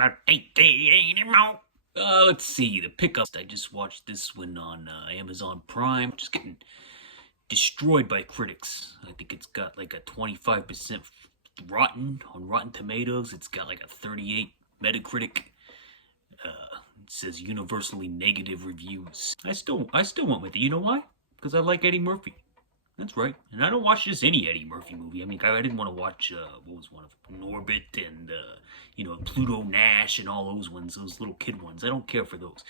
wanna take it anymore. Let's see, the pickups. I just watched this one on Amazon Prime. Just getting destroyed by critics. I think it's got like a 25% rotten on Rotten Tomatoes. It's got like a 38 Metacritic. It says universally negative reviews. I still went with it. You know why? Because I like Eddie Murphy. That's right. And I don't watch just any Eddie Murphy movie. I mean, I didn't want to watch, what was one of them? Norbit and, Pluto Nash and all those ones, those little kid ones. I don't care for those.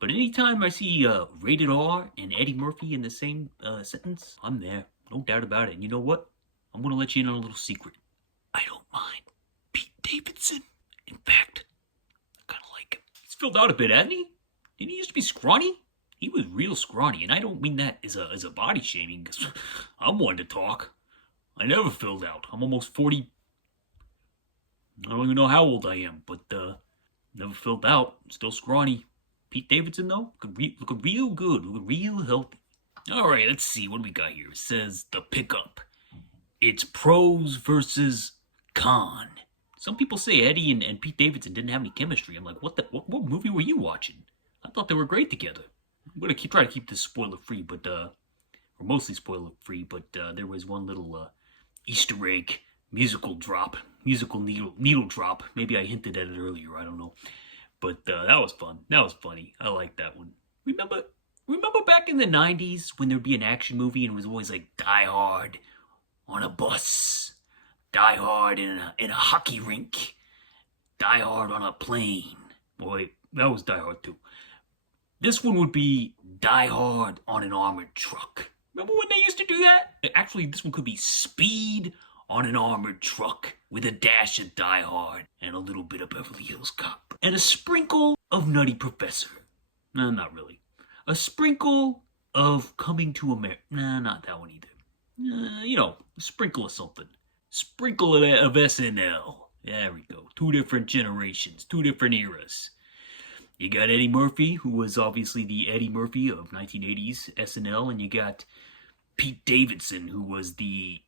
But anytime I see Rated R and Eddie Murphy in the same sentence, I'm there. No doubt about it. And you know what? I'm going to let you in on a little secret. I don't mind Pete Davidson. In fact, I kind of like him. He's filled out a bit, hasn't he? Didn't he used to be scrawny? He was real scrawny, and I don't mean that as a body shaming, because I'm one to talk. I never filled out. I'm almost 40. I don't even know how old I am, but never filled out. I'm still scrawny. Pete Davidson, though, looking real good, looking real healthy. All right, let's see. What do we got here? It says The Pickup. It's pros versus con. Some people say Eddie and Pete Davidson didn't have any chemistry. I'm like, what movie were you watching? I thought they were great together. I'm gonna try to keep this spoiler free, but or mostly spoiler free. But there was one little Easter egg musical needle drop. Maybe I hinted at it earlier. I don't know, but that was fun. That was funny. I like that one. Remember back in the '90s when there'd be an action movie and it was always like Die Hard on a bus, Die Hard in a hockey rink, Die Hard on a plane. Boy, that was Die Hard 2. This one would be Die Hard on an armored truck. Remember when they used to do that? Actually, this one could be Speed on an armored truck with a dash of Die Hard and a little bit of Beverly Hills Cop. And a sprinkle of Nutty Professor. No, not really. A sprinkle of Coming to America. Nah, not that one either. A sprinkle of something. Sprinkle of SNL. There we go. 2 different generations, 2 different eras. You got Eddie Murphy, who was obviously the Eddie Murphy of 1980s SNL, and you got Pete Davidson, who was he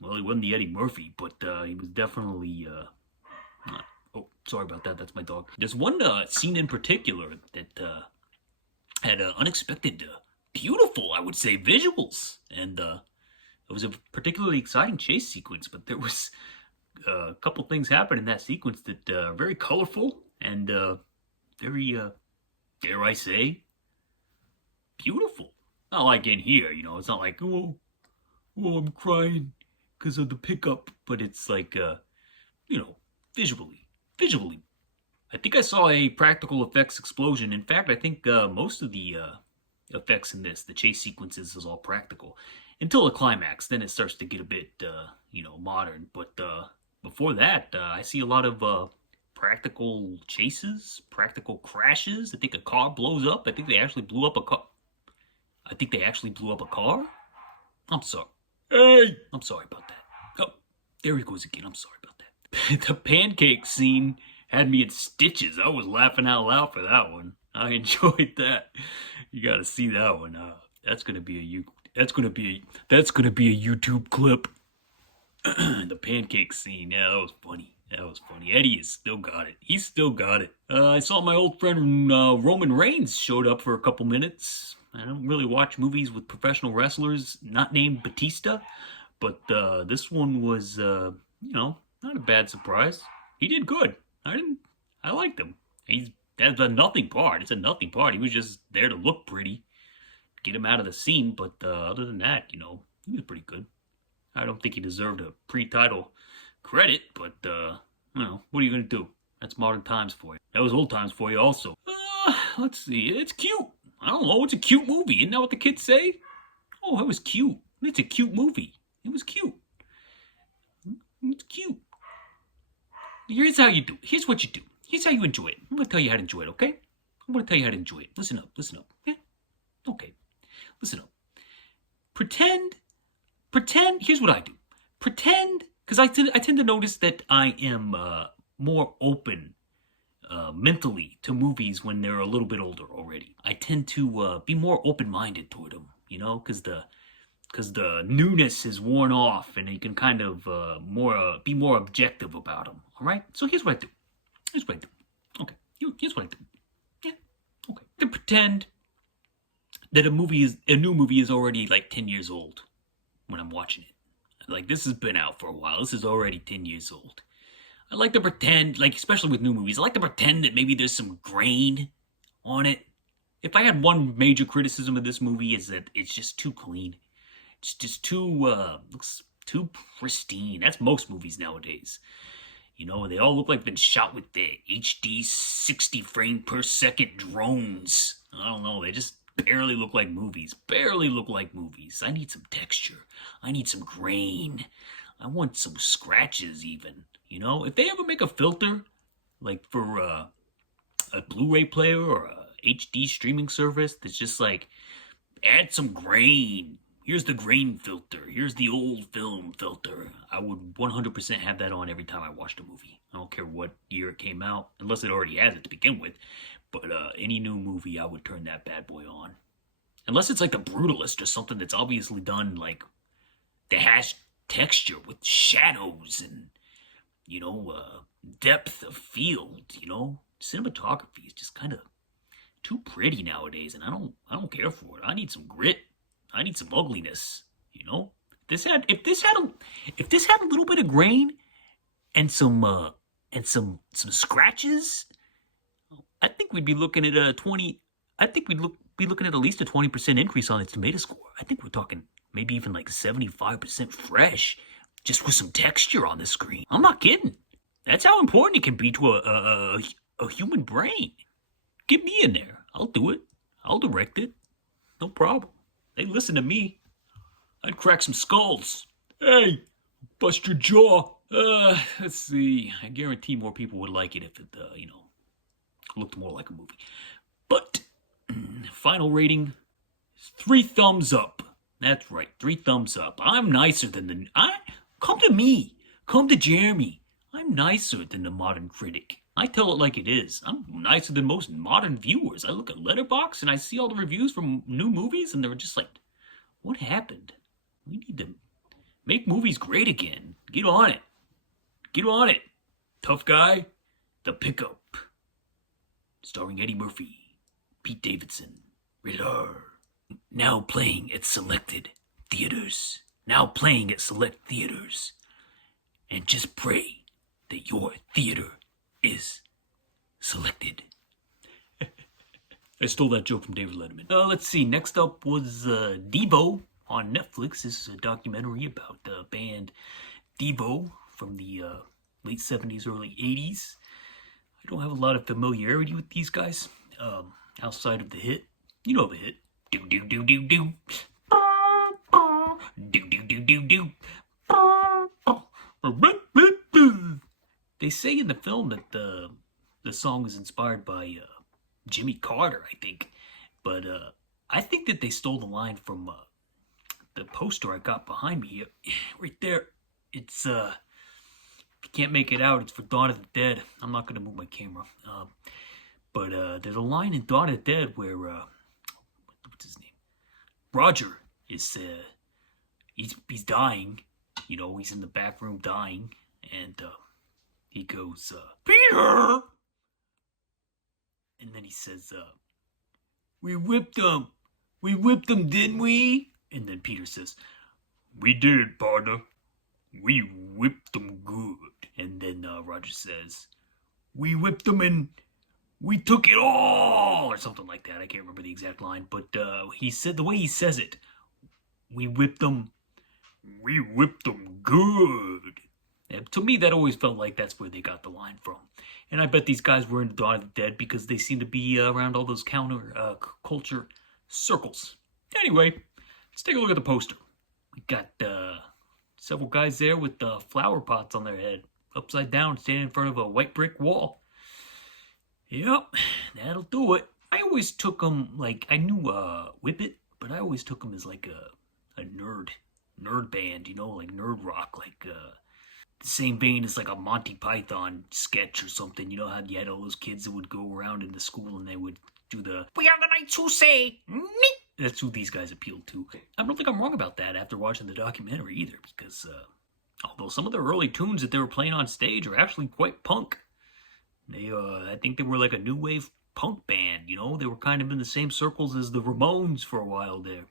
wasn't the Eddie Murphy, but he was definitely, oh, sorry about that, that's my dog. There's one scene in particular that had unexpected, beautiful, I would say, visuals, and it was a particularly exciting chase sequence, but there was a couple things happen in that sequence that are very colorful and very, dare I say, beautiful. Not like in here, it's not like, oh, I'm crying because of the pickup, but it's like, visually. I think I saw a practical effects explosion. In fact, I think most of the effects in this, the chase sequences, is all practical. Until the climax, then it starts to get a bit, modern. But before that, I see a lot of practical chases, practical crashes. I think a car blows up. I think they actually blew up a car. I'm sorry. Hey! I'm sorry about that. Oh, there he goes again. I'm sorry about that. The pancake scene had me in stitches. I was laughing out loud for that one. I enjoyed that. You got to see that one. That's gonna be a YouTube clip. The pancake scene. Yeah, that was funny. Eddie has still got it. He's still got it. I saw my old friend Roman Reigns showed up for a couple minutes. I don't really watch movies with professional wrestlers not named Batista, but this one was, not a bad surprise. He did good. I liked him. That's a nothing part. It's a nothing part. He was just there to look pretty, get him out of the scene. But other than that, he was pretty good. I don't think he deserved a pre-title credit, but, what are you going to do? That's modern times for you. That was old times for you also. Let's see. It's cute. I don't know. It's a cute movie. Isn't that what the kids say? Oh, it was cute. It's a cute movie. It was cute. It's cute. Here's how you do. Here's what you do. Here's how you enjoy it. I'm going to tell you how to enjoy it, okay? I'm going to tell you how to enjoy it. Listen up. Yeah? Okay. Listen up. Pretend. Here's what I do. Pretend, because I tend to notice that I am more open mentally to movies when they're a little bit older already. I tend to be more open-minded toward them, because the newness is worn off, and you can kind of be more objective about them. All right. So here's what I do. Here's what I do. Okay, here's what I do. Yeah, okay. To pretend that a new movie is already like 10 years old when I'm watching it. Like, this has been out for a while. This is already 10 years old. I like to pretend, like, especially with new movies, I like to pretend that maybe there's some grain on it. If I had one major criticism of this movie, is that it's just too clean. It's just looks too pristine. That's most movies nowadays. You know, they all look like been shot with the HD 60 frame per second drones. I don't know, they just barely look like movies. Barely look like movies. I need some texture. I need some grain. I want some scratches even. You know, if they ever make a filter, like for a Blu-ray player or a HD streaming service that's just like, add some grain. Here's the grain filter. Here's the old film filter. I would 100% have that on every time I watched a movie. I don't care what year it came out, unless it already has it to begin with. But any new movie, I would turn that bad boy on. Unless it's like The Brutalist or something that's obviously done like that has texture with shadows and, you know, depth of field. You know, cinematography is just kind of too pretty nowadays, and I don't care for it. I need some grit. I need some ugliness. You know, if this had a little bit of grain and some scratches, I think we'd be looking at a 20. I think be looking at least a 20% increase on its tomato score. I think we're talking maybe even like 75% fresh, just with some texture on the screen. I'm not kidding. That's how important it can be to a human brain. Get me in there. I'll do it. I'll direct it. No problem. They listen to me. I'd crack some skulls. Hey, bust your jaw. Let's see. I guarantee more people would like it if it, looked more like a movie. But, final rating is 3 thumbs up. That's right, 3 thumbs up. I'm nicer than come to me. Come to Jeremy. I'm nicer than the modern critic. I tell it like it is. I'm nicer than most modern viewers. I look at Letterboxd and I see all the reviews from new movies and they're just like, what happened? We need to make movies great again. Get on it. Get on it. Tough Guy, The Pickup. Starring Eddie Murphy, Pete Davidson, rated R. Now playing at selected theaters. Now playing at select theaters. And just pray that your theater is selected. I stole that joke from David Letterman. Let's see. Next up was Devo on Netflix. This is a documentary about the band Devo from the late 70s, early 80s. I don't have a lot of familiarity with these guys outside of the hit. You know the hit. Do do do do do. Do do do do do. They say in the film that the song was inspired by Jimmy Carter, I think. But I think that they stole the line from the poster I got behind me. Right there. It's, if you can't make it out, it's for Dawn of the Dead. I'm not going to move my camera. But there's a line in Dawn of the Dead where, what's his name? Roger is, he's dying. You know, he's in the back room dying. And he goes, Peter! And then he says, we whipped them. We whipped them, didn't we? And then Peter says, we did, partner. We whipped them good. And then Roger says, we whipped them and we took it all, or something like that. I can't remember the exact line, but he said, the way he says it, we whipped them good. And to me, that always felt like that's where they got the line from. And I bet these guys were into Dawn of the Dead because they seem to be around all those counter culture circles. Anyway, let's take a look at the poster. We got several guys there with flower pots on their head, upside down, standing in front of a white brick wall. Yep, that'll do it. I always took them, like, I knew Whip It, but I always took them as like a nerd band, you know, like nerd rock, like the same vein as like a Monty Python sketch or something. You know how you had all those kids that would go around in the school and they would do the "We are the knights who say me." That's who these guys appealed to. I don't think I'm wrong about that after watching the documentary either, because although some of the early tunes that they were playing on stage are actually quite punk. I think they were like a new wave punk band, you know? They were kind of in the same circles as the Ramones for a while there.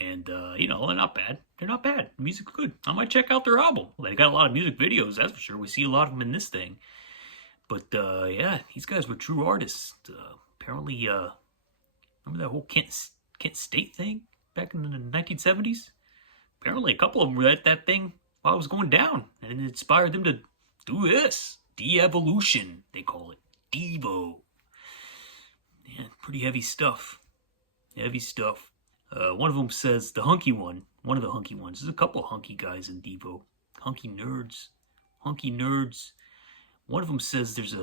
And, you know, they're not bad. They're not bad. The music's good. I might check out their album. They got a lot of music videos, that's for sure. We see a lot of them in this thing. But, yeah, these guys were true artists. Apparently, remember that whole Kent State thing back in the 1970s? Apparently, a couple of them were at that thing while it was going down. And it inspired them to do this. De-evolution, they call it. Devo. Yeah, pretty heavy stuff. Heavy stuff. One of them says, one of the hunky ones, there's a couple of hunky guys in Devo. Hunky nerds. One of them says there's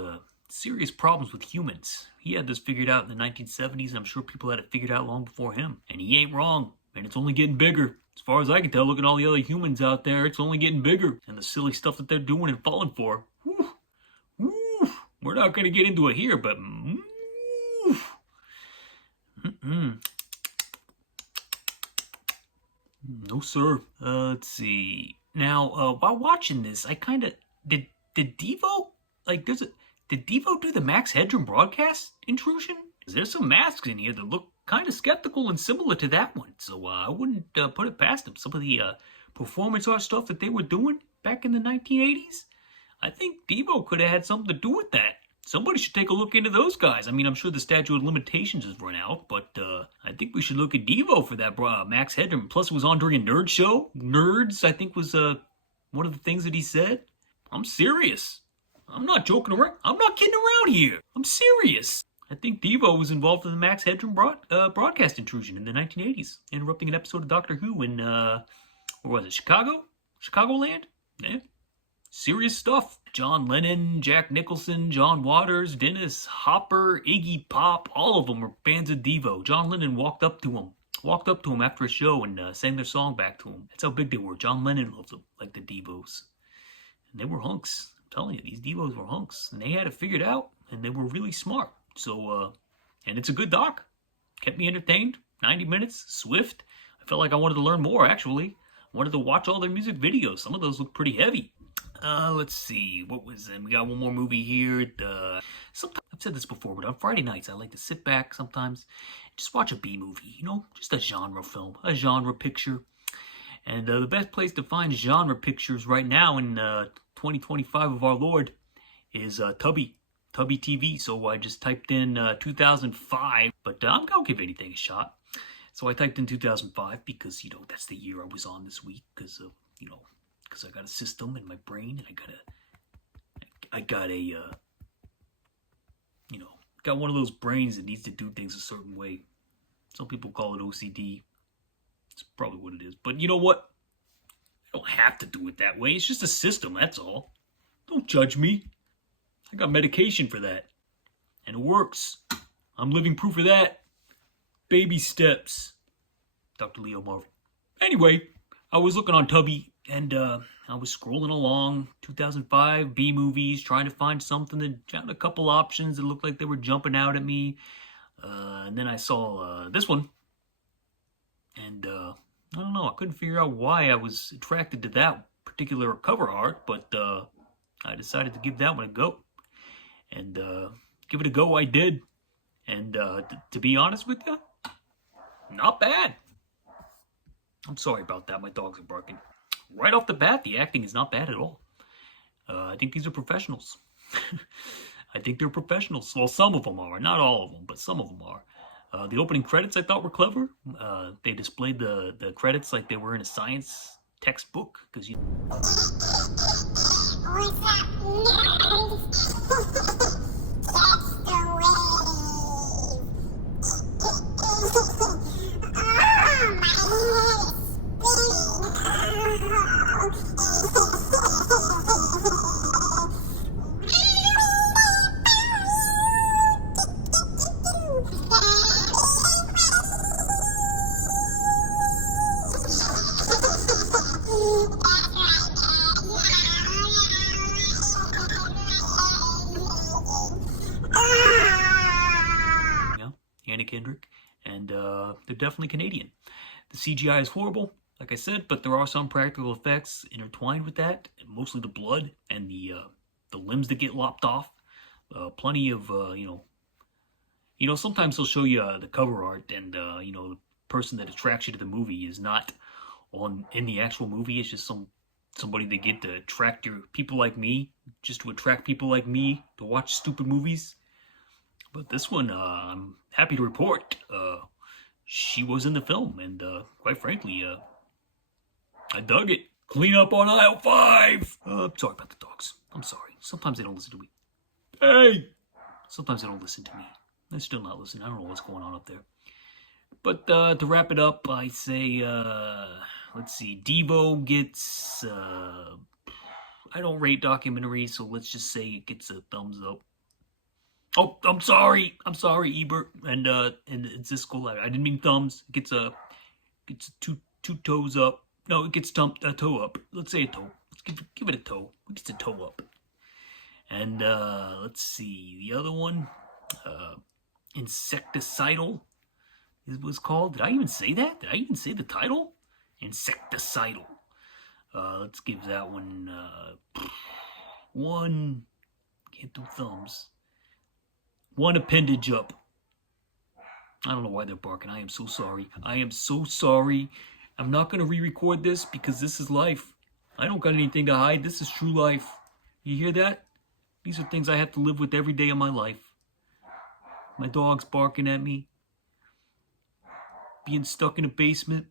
serious problems with humans. He had this figured out in the 1970s, and I'm sure people had it figured out long before him. And he ain't wrong, and it's only getting bigger. As far as I can tell, look at all the other humans out there, it's only getting bigger. And the silly stuff that they're doing and falling for. Woo, woo. We're not going to get into it here, but no, sir. Let's see. Now, while watching this, I kind of... Did Devo... Did Devo do the Max Headroom broadcast intrusion? There's some masks in here that look kind of skeptical and similar to that one. So, I wouldn't put it past them. Some of the performance art stuff that they were doing back in the 1980s, I think Devo could have had something to do with that. Somebody should take a look into those guys. I mean, I'm sure the statute of limitations has run out, but I think we should look at Devo for that Max Headroom. Plus, it was on during a nerd show. Nerds, I think, was one of the things that he said. I'm serious. I'm not joking around. I'm not kidding around here. I'm serious. I think Devo was involved in the Max Headroom broadcast intrusion in the 1980s, interrupting an episode of Doctor Who in, where was it, Chicago? Chicagoland? Yeah. Serious stuff. John Lennon, Jack Nicholson, John Waters, Dennis Hopper, Iggy Pop, all of them were fans of Devo. John Lennon walked up to him after a show and sang their song back to him. That's how big they were. John Lennon loved them, like the Devos. And they were hunks. I'm telling you, these Devos were hunks. And they had it figured out, and they were really smart. So, and it's a good doc. Kept me entertained. 90 minutes, swift. I felt like I wanted to learn more, actually. I wanted to watch all their music videos. Some of those look pretty heavy. Let's see, what was it? We got one more movie here. Sometimes, I've said this before, but on Friday nights, I like to sit back sometimes, just watch a B movie, you know, just a genre film, a genre picture. And the best place to find genre pictures right now in 2025 of our Lord is Tubby TV. So I just typed in 2005, but I'm gonna give anything a shot. So I typed in 2005 because, you know, that's the year I was on this week because of, you know, because I got a system in my brain, and I got one of those brains that needs to do things a certain way. Some people call it OCD. It's probably what it is. But you know what? I don't have to do it that way. It's just a system, that's all. Don't judge me. I got medication for that. And it works. I'm living proof of that. Baby steps. Dr. Leo Marvin. Anyway, I was looking on Tubby, and I was scrolling along, 2005 B movies, trying to find something that found a couple options that looked like they were jumping out at me. And then I saw this one, and I don't know, I couldn't figure out why I was attracted to that particular cover art, but I decided to give that one a go. And give it a go I did. And to be honest with you, not bad. I'm sorry about that, my dogs are barking. Right off the bat, the acting is not bad at all. I think these are professionals. I think they're professionals. Well, some of them are. Not all of them, but some of them are. The opening credits I thought were clever. They displayed the credits like they were in a science textbook. Because you... What's up, nerds? That's the wave. Oh, my head is Anna Kendrick, and they're definitely Canadian. The CGI is horrible, like I said, but there are some practical effects intertwined with that, mostly the blood and the limbs that get lopped off. Plenty of sometimes they'll show you the cover art, and the person that attracts you to the movie is not on in the actual movie. It's just somebody they get to attract your people like me, just to attract people like me to watch stupid movies. But this one, I'm happy to report, she was in the film, and quite frankly, I dug it. Clean up on aisle 5. Sorry about the dogs. I'm sorry. Sometimes they don't listen to me. Hey! Sometimes they don't listen to me. They're still not listening. I don't know what's going on up there. But to wrap it up, I say, let's see. Devo gets, I don't rate documentaries, so let's just say it gets a thumbs up. Oh, I'm sorry, Ebert, and it's this cool. I didn't mean thumbs. It gets a two toes up. No, it gets a toe up. Let's say a toe. Let's give it a toe. It gets a toe up. And let's see the other one. Insecticidal. It was called. Did I even say that? Did I even say the title? Insecticidal. Let's give that one one. Can't do thumbs. One appendage up. I don't know why they're barking. I am so sorry. I am so sorry. I'm not going to re-record this because this is life. I don't got anything to hide. This is true life. You hear that? These are things I have to live with every day of my life. My dog's barking at me. Being stuck in a basement,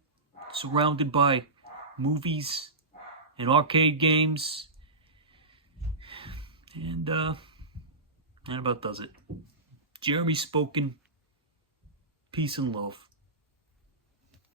surrounded by movies and arcade games. And that about does it. Jeremy spoken. Peace and love.